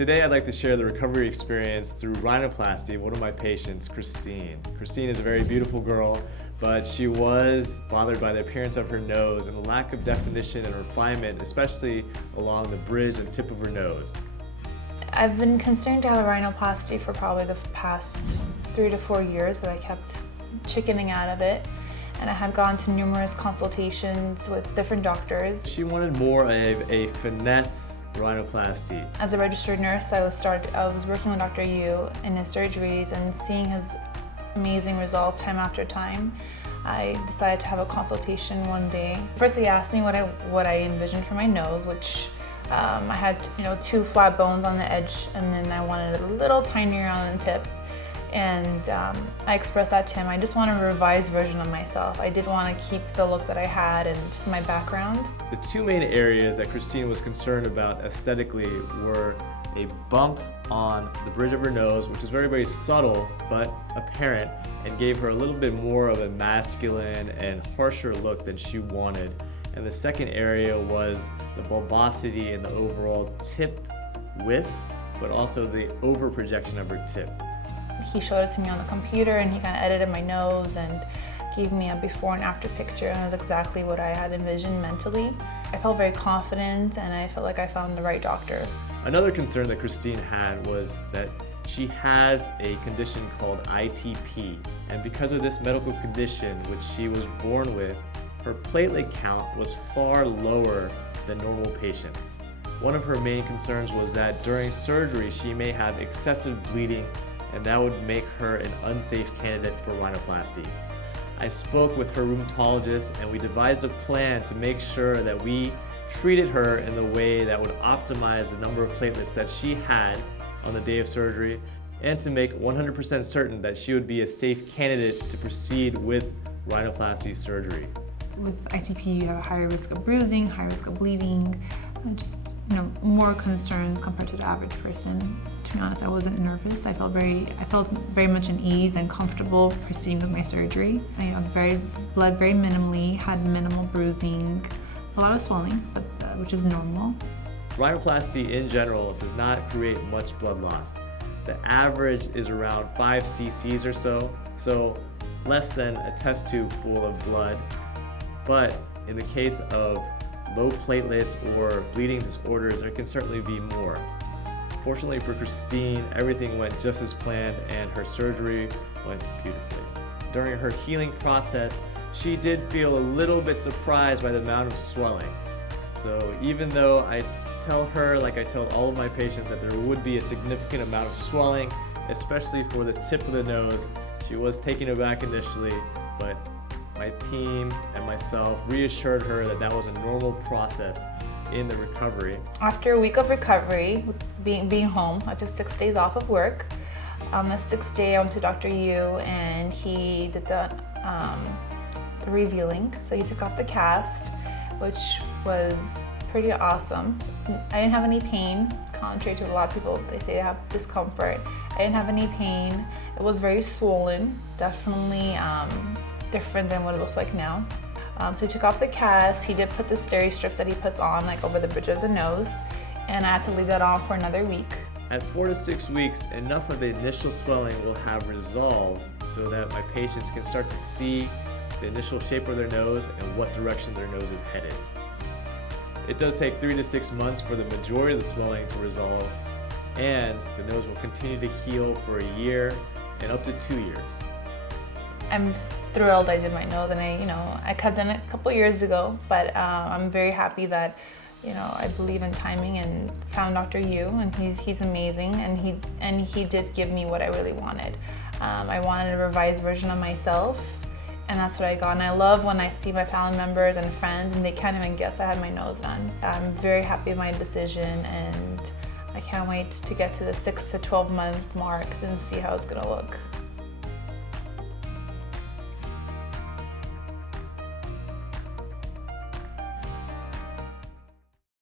Today I'd like to share the recovery experience through rhinoplasty of one of my patients, Christine. Christine is a very beautiful girl, but she was bothered by the appearance of her nose and the lack of definition and refinement, especially along the bridge and tip of her nose. I've been concerned to have a rhinoplasty for probably the past 3 to 4 years, but I kept chickening out of it. And I had gone to numerous consultations with different doctors. She wanted more of a finesse rhinoplasty. As a registered nurse, I was working with Dr. Yu in his surgeries and seeing his amazing results time after time. I decided to have a consultation one day. First, he asked me what I envisioned for my nose, which I had 2 flat bones on the edge, and then I wanted it a little tinier on the tip. And I expressed that to him. I just want a revised version of myself. I did want to keep the look that I had and just my background. The 2 main areas that Christine was concerned about aesthetically were a bump on the bridge of her nose, which was very, very subtle but apparent, and gave her a little bit more of a masculine and harsher look than she wanted. And the second area was the bulbosity and the overall tip width, but also the over projection of her tip. He showed it to me on the computer and he kind of edited my nose and gave me a before and after picture, and it was exactly what I had envisioned mentally. I felt very confident and I felt like I found the right doctor. Another concern that Christine had was that she has a condition called ITP, and because of this medical condition, which she was born with, her platelet count was far lower than normal patients. One of her main concerns was that during surgery she may have excessive bleeding, and that would make her an unsafe candidate for rhinoplasty. I spoke with her rheumatologist and we devised a plan to make sure that we treated her in the way that would optimize the number of platelets that she had on the day of surgery, and to make 100% certain that she would be a safe candidate to proceed with rhinoplasty surgery. With ITP, you have a higher risk of bruising, higher risk of bleeding, just more concerns compared to the average person. To be honest, I wasn't nervous. I felt very much at ease and comfortable proceeding with my surgery. I bled very minimally, had minimal bruising, a lot of swelling, but which is normal. Rhinoplasty in general does not create much blood loss. The average is around 5 cc's or so less than a test tube full of blood. But in the case of low platelets or bleeding disorders, there can certainly be more. Fortunately for Christine, everything went just as planned and her surgery went beautifully. During her healing process, she did feel a little bit surprised by the amount of swelling. So even though I tell her, like I tell all of my patients, that there would be a significant amount of swelling, especially for the tip of the nose, she was taken aback initially, but my team and myself reassured her that that was a normal process in the recovery. After a week of recovery, being home, I took 6 days off of work. On the 6th day, I went to Dr. Yu and he did the revealing. So he took off the cast, which was pretty awesome. I didn't have any pain, contrary to a lot of people. They say they have discomfort. I didn't have any pain. It was very swollen, definitely different than what it looks like now. So he took off the cast. He did put the steri strips that he puts on like over the bridge of the nose, and I had to leave that on for another week. At 4 to 6 weeks, enough of the initial swelling will have resolved so that my patients can start to see the initial shape of their nose and what direction their nose is headed. It does take 3 to 6 months for the majority of the swelling to resolve, and the nose will continue to heal for a year and up to 2 years. I'm thrilled I did my nose, and I could have done it a couple years ago, but I'm very happy that I believe in timing and found Dr. Yu, and he's amazing, and he did give me what I really wanted. I wanted a revised version of myself, and that's what I got. And I love when I see my family members and friends and they can't even guess I had my nose done. I'm very happy with my decision, and I can't wait to get to the 6 to 12 month mark and see how it's gonna look.